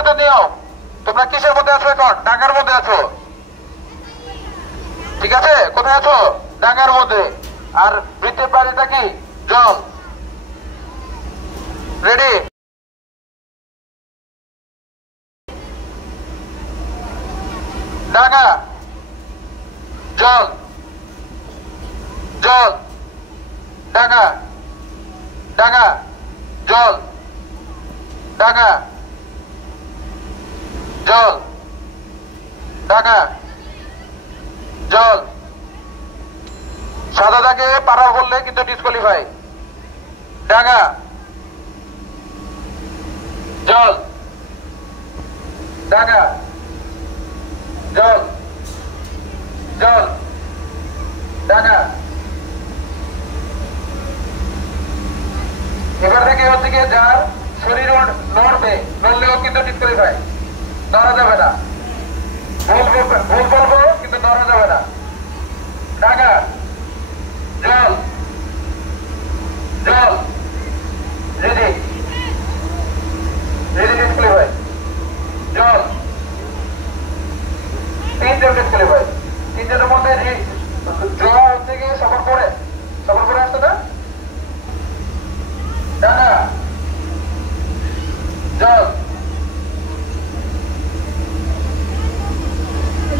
প্রস্তুতি নিও। তোমরা কিসের মধ্যে আছো এখন? ডাঙ্গার মধ্যে আছো, ঠিক আছে? কোথায় আছো? ডাঙ্গার মধ্যে। আর বৃত্তের বাইরেটা কি? জল। রেডি? ডাঙ্গা, জল, জল, ডাঙ্গা, ডাঙ্গা, জল, ডাঙ্গা, জল, ডাঙ্গা, জল। সাদা দাগে পারা করলে কিন্তু ডিসকোয়ালিফাই। ডাঙ্গা, জল, ডাঙ্গা, জল, জল, ডাঙ্গা। এবার থেকে হচ্ছে গিয়ে যার শরীর নড়বে, নড়লেও কিন্তু ডিসকোয়ালিফাই, নড়া যাবে না। ভুল বলবো কিন্তু নড়া যাবে না। ডাঙ্গা, জল, জল, রেডি, রেডি, ডিসকোয়ালিফাই, জল। তিনজন ডিসকোয়ালিফাই, তিনজনের মধ্যে ড্র হচ্ছে গিয়ে সফর করে আসছে না। ডাঙ্গা, জল,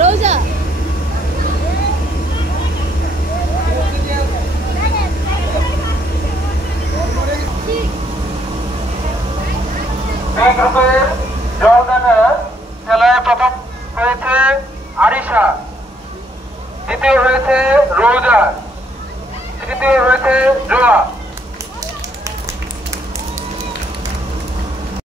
রোজা, গ্রুপের জলডাঙ্গা খেলায় প্রথম হয়েছে আরিশা, দ্বিতীয় হয়েছে রোজা, তৃতীয় হয়েছে জোয়া।